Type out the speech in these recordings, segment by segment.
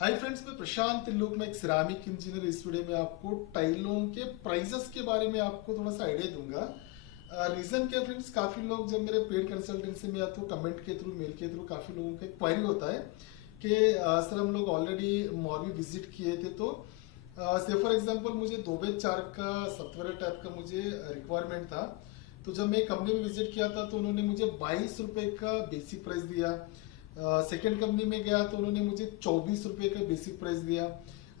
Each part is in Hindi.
हाय फ्रेंड्स, मैं प्रशांत तिल्लुक में एक सिरामिक इंजीनियर। इस वीडियो में आपको टाइलों के प्राइसेस के बारे में आपको थोड़ा सा आइडिया दूंगा। रीजन क्या फ्रेंड्स, काफी लोग जब मेरे पेड कंसल्टेंसी में या तो कमेंट के थ्रू, मेल के थ्रू काफी लोगों का क्वारी होता है कि सर हम लोग ऑलरेडी मॉर्बी विजिट किए थे, तो से फॉर एग्जांपल मुझे 2x4 का सॉफ्टवेयर टाइप का मुझे रिक्वायरमेंट था। तो जब मैं कंपनी में विजिट किया था तो उन्होंने मुझे 22 रुपए का बेसिक प्राइस दिया। सेकेंड कंपनी में गया तो उन्होंने मुझे 24 रुपए का बेसिक प्राइस दिया।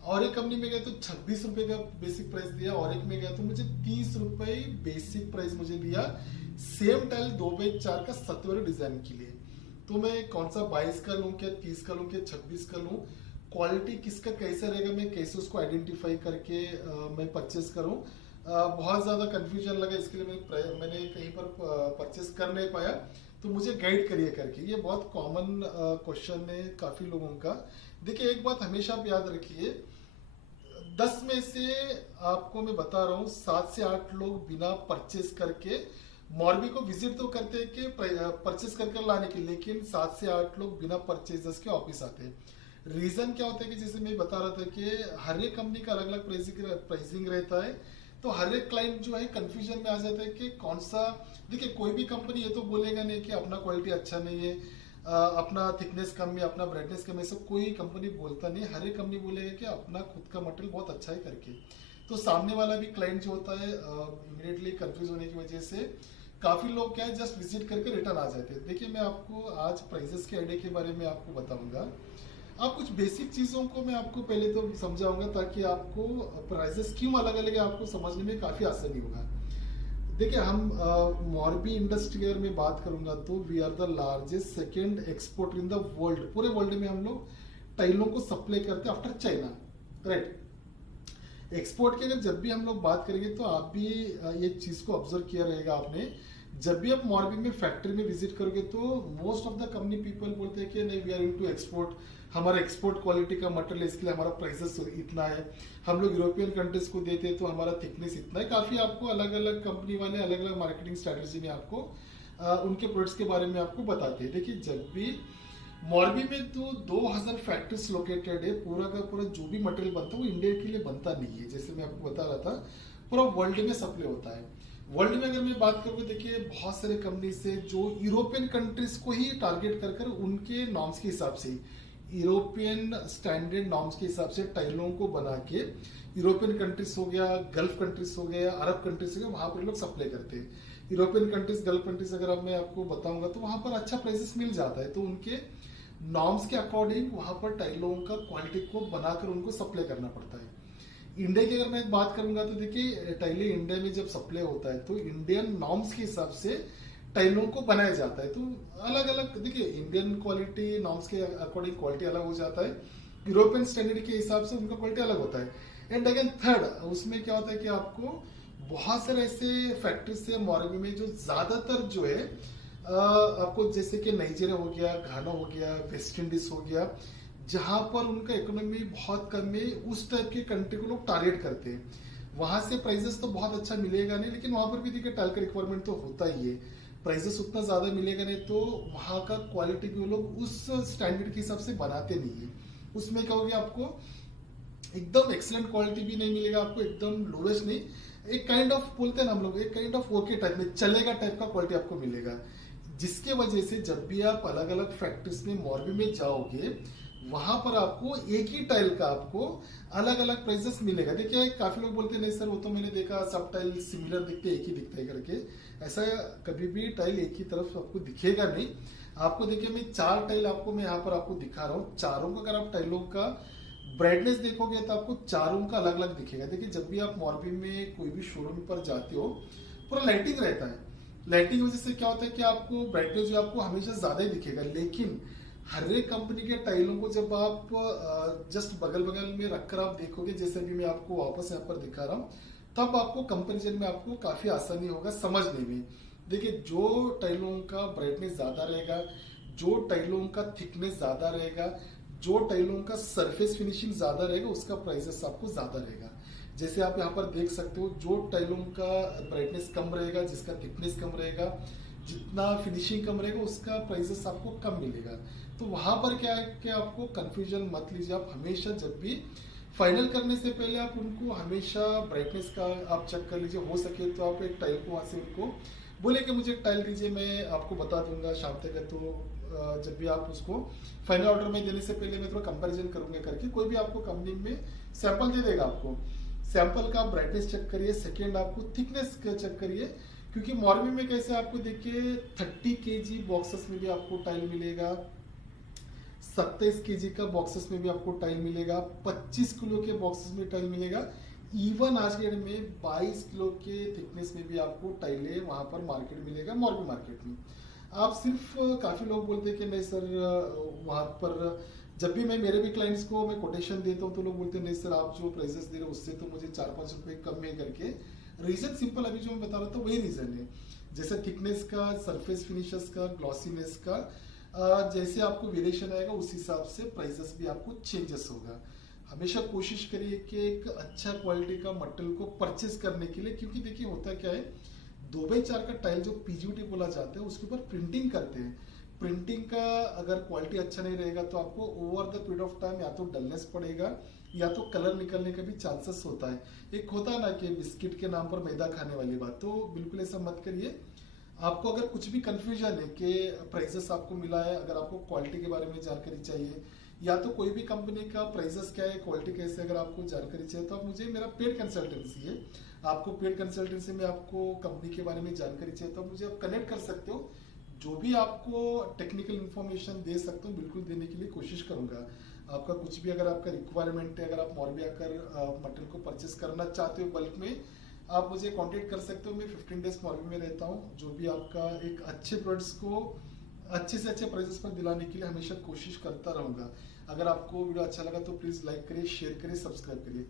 और एक कंपनी में गया तो 26 रुपए का बेसिक प्राइस दिया। और एक में गया तो मुझे 30 रुपए बेसिक प्राइस मुझे दिया सेम टाइल 2x4 का सत्वर डिजाइन के लिए। तो मैं कौन सा 22 का लूं, क्या 30 का लूं, क्या 26 का लूं, क्वालिटी किसका कैसा रहेगा, मैं कैसे उसको आइडेंटिफाई करके मैं परचेस करूं। बहुत ज्यादा कंफ्यूजन लगा, इसके लिए मैंने कहीं पर परचेस कर नहीं पाया। तो मुझे गाइड करिए करके, ये बहुत कॉमन क्वेश्चन है काफी लोगों का। देखिए, एक बात हमेशा आप याद रखिए, 10 में से आपको मैं बता रहा हूँ 7 से 8 लोग बिना परचेस करके मॉर्बी को विजिट तो करते हैं कि परचेस करके लाने के लिए, लेकिन 7 से 8 लोग बिना परचेज के ऑफिस आते हैं। रीजन क्या होता है कि जैसे मैं बता रहा था कि हर एक कंपनी का अलग अलग प्राइसिंग रहता है। तो हर एक क्लाइंट जो है कंफ्यूजन में आ जाता है कि कौन सा। देखिए, कोई भी कंपनी ये तो बोलेगा नहीं कि अपना क्वालिटी अच्छा नहीं है, अपना थिकनेस कम है, अपना ब्राइटनेस कम है, सब कोई कंपनी बोलता नहीं। हर एक कंपनी बोलेगा कि अपना खुद का मटेरियल बहुत अच्छा है करके। तो सामने वाला भी क्लाइंट जो होता है इमीडिएटली कंफ्यूज होने की वजह से काफी लोग क्या है, जस्ट विजिट करके रिटर्न आ जाते हैं। देखिए, मैं आपको आज प्राइसेस के आइडिया के बारे में आपको बताऊंगा। आप कुछ बेसिक चीजों को मैं आपको पहले तो समझाऊंगा ताकि आपको प्राइसेस क्यों अलग अलग है आपको समझने में काफी आसानी होगा। देखिए, हम मॉर्बी इंडस्ट्रियल में बात करूंगा तो we are the largest second exporter in the world. पूरे वर्ल्ड में हम लोग टाइलों को सप्लाई करते हैं आफ्टर चाइना, राइट। एक्सपोर्ट की अगर जब भी हम लोग बात करेंगे तो आप भी ये चीज को ऑब्जर्व किया रहेगा आपने। जब भी आप मॉर्बी में फैक्ट्री में विजिट करोगे तो most of the company people बोलते हैं कि नहीं, वी आर इनटू एक्सपोर्ट, हमारा एक्सपोर्ट क्वालिटी का मटेरियल है, इसके लिए हमारा प्राइसेस इतना है, हम लोग यूरोपियन कंट्रीज को देते हैं तो हमारा थिकनेस इतना है। काफी आपको अलग अलग कंपनी वाले अलग अलग मार्केटिंग स्ट्रेटेजी में आपको उनके प्रोडक्ट्स के बारे में आपको बताते हैं। देखिए, जब भी मॉर्बी में तो 2000 फैक्ट्रीज लोकेटेड है, पूरा का पूरा जो भी मटेरियल बनता है वो इंडिया के लिए बनता नहीं है। जैसे मैं आपको बता रहा था, पूरा वर्ल्ड में सप्लाई होता है। वर्ल्ड में अगर मैं बात करूँ, देखिए बहुत सारे कंपनी से जो यूरोपियन कंट्रीज को ही टारगेट कर कर उनके नॉर्म्स के हिसाब से, यूरोपियन स्टैंडर्ड नॉर्म्स के हिसाब से टाइलों को बना के यूरोपियन कंट्रीज हो गया, गल्फ कंट्रीज हो गया, अरब कंट्रीज हो गया, वहां पर लोग सप्लाई करते हैं। यूरोपियन कंट्रीज, गल्फ कंट्रीज अगर अब मैं आपको बताऊंगा तो वहां पर अच्छा प्राइसेस मिल जाता है। तो उनके नॉर्म्स के अकॉर्डिंग वहां पर टाइलों का क्वालिटी को बनाकर उनको सप्लाई करना पड़ता है। इंडिया की अगर मैं बात करूंगा तो देखिए, टाइले इंडिया में जब सप्लाई होता है तो इंडियन नॉर्म्स के हिसाब से टाइलों को बनाया जाता है। तो अलग अलग, देखिए इंडियन क्वालिटी नॉर्म्स के अकॉर्डिंग क्वालिटी अलग हो जाता है, यूरोपियन स्टैंडर्ड के हिसाब से उनका क्वालिटी अलग होता है। एंड अगेन थर्ड, उसमें क्या होता है कि आपको बहुत सारे ऐसे फैक्ट्रीज से मॉर्बी में जो ज्यादातर जो है आपको, जैसे कि नाइजीरिया हो गया, घाना हो गया, वेस्ट इंडीज हो गया, जहां पर उनका इकोनॉमी बहुत कम है, उस टाइप के कंट्री को लोग टारगेट करते हैं। वहां से प्राइसेस तो बहुत अच्छा मिलेगा नहीं, लेकिन वहां पर भी देखिए टाइल का रिक्वायरमेंट तो होता ही है। प्राइसेस उतना ज्यादा मिलेगा नहीं तो वहां का क्वालिटी भी वो लोग उस स्टैंडर्ड के हिसाब से बनाते नहीं है। उसमें क्या होगा, आपको एकदम एक्सलेंट क्वालिटी भी नहीं मिलेगा, आपको एकदम लोवेस्ट नहीं, एक काइंड ऑफ बोलते हैं ना हम लोग, एक काइंड ऑफ ओके टाइप में चलेगा टाइप का क्वालिटी आपको मिलेगा। जिसके वजह से जब भी आप अलग अलग फैक्ट्रीज में मॉर्बी में जाओगे, वहां पर आपको एक ही टाइल का आपको अलग अलग प्राइसेस मिलेगा। देखिए, काफी लोग बोलते हैं नहीं सर, वो तो मैंने देखा सब टाइल सिमिलर दिखते, एक ही दिखता है करके। ऐसा कभी भी टाइल एक ही तरफ आपको दिखेगा नहीं। आपको देखिए, मैं 4 टाइल आपको मैं यहाँ पर आपको दिखा रहा हूँ। चारों का अगर आप टाइलों का ब्राइटनेस देखोगे तो आपको चारों का अलग अलग दिखेगा। देखिए, जब भी आप मॉर्बी में कोई भी शोरूम पर जाते हो, पूरा लाइटिंग रहता है। लाइटिंग की वजह से क्या होता है कि आपको ब्राइटनेस जो आपको हमेशा ज्यादा ही दिखेगा। लेकिन हर एक कंपनी के टाइलों को जब आप जस्ट बगल बगल में रखकर आप देखोगे, जैसे भी मैं आपको वापस यहाँ पर दिखा रहा हूँ, तब आपको कंपेरिजन में आपको काफी आसानी होगा समझने में। देखिए, जो टाइलों का ब्राइटनेस ज्यादा रहेगा, जो टाइलों का थिकनेस ज्यादा रहेगा, जो टाइलों का सरफेस फिनिशिंग ज्यादा रहेगा, उसका प्राइसेस आपको ज्यादा रहेगा। जैसे आप यहाँ पर देख सकते हो, जो टाइलों का ब्राइटनेस कम रहेगा, जिसका थिकनेस कम रहेगा, जितना फिनिशिंग कम रहेगा, उसका प्राइसेस आपको कम मिलेगा। तो वहां पर क्या है कि आपको कंफ्यूजन मत लीजिए। आप हमेशा जब भी फाइनल करने से पहले आप उनको हमेशा ब्राइटनेस का आप चेक कर लीजिए। हो सके तो आप एक टाइल को वहां से उनको बोले कि मुझे एक टाइल दीजिए, मैं आपको बता दूंगा शाम तक है। तो जब भी आप उसको फाइनल ऑर्डर में देने से पहले मैं थोड़ा कंपैरिजन करूंगा करके, कोई भी आपको कंपनी में सैंपल दे देगा। आपको सैंपल का ब्राइटनेस चेक करिए, सेकेंड आपको थिकनेस का चेक करिए, क्योंकि मॉर्बी में कैसे आपको देखिए 30 केजी बॉक्सेस में भी आपको टाइल मिलेगा, 27 केजी का बॉक्सेस में भी आपको टाइल मिलेगा, 25 किलो के बॉक्सेस में टाइल मिलेगा, इवन आज के डेट में 22 किलो के थिकनेस में भी आपको टाइलें वहां पर मार्केट मिलेगा, मॉर्बी मार्केट में। आप सिर्फ काफी लोग बोलते हैं कि नहीं सर वहां पर, जब भी मैं मेरे भी क्लाइंट्स को मैं कोटेशन देता हूँ तो लोग बोलते हैं नहीं सर आप जो प्राइसेस दे रहे हो उससे तो मुझे 4-5 रुपए कम में करके। रीजन सिंपल, अभी जो मैं बता रहा था वही रीजन है। जैसे थिकनेस का, सरफेस फिनिशेस का, ग्लॉसीनेस का, जैसे आपको वेरिएशन आएगा उस हिसाब से प्राइसेस भी आपको चेंजेस होगा। हमेशा कोशिश करिए कि एक अच्छा क्वालिटी का मटेरियल को परचेस करने के लिए, क्योंकि देखिए होता क्या है 2x4 का टाइल जो पीजीटी बोला जाता है उसके ऊपर प्रिंटिंग करते हैं। प्रिंटिंग का अगर क्वालिटी अच्छा नहीं रहेगा तो आपको over the period of time या तो डलनेस पड़ेगा या तो कलर निकलने का भी चांसेस होता है। एक होता है ना कि बिस्किट के नाम पर मैदा खाने वाली बात, तो बिल्कुल ऐसा मत करिए। आपको अगर कुछ भी कंफ्यूजन है कि प्राइसेस आपको मिला है, अगर आपको क्वालिटी के बारे में जानकारी चाहिए या तो कोई भी कंपनी का प्राइसेस क्या है, क्वालिटी कैसे, अगर आपको जानकारी चाहिए तो आप मुझे, मेरा पेड कंसल्टेंसी है, आपको पेड कंसल्टेंसी में आपको कंपनी के बारे में जानकारी चाहिए तो आप मुझे आप कनेक्ट कर सकते हो। जो भी आपको टेक्निकल इन्फॉर्मेशन दे सकता हूँ बिल्कुल देने के लिए कोशिश करूंगा। आपका कुछ भी अगर आपका रिक्वायरमेंट है, अगर आप मॉर्बी आकर मटेरियल को परचेस करना चाहते हो बल्क में, आप मुझे कांटेक्ट कर सकते हो। मैं 15 डेज मॉर्बी में रहता हूँ। जो भी आपका एक अच्छे प्रोडक्ट्स को अच्छे से अच्छे प्राइसेस पर दिलाने के लिए हमेशा कोशिश करता रहूंगा। अगर आपको वीडियो अच्छा लगा तो प्लीज़ लाइक करिए, शेयर करिए, सब्सक्राइब करिए।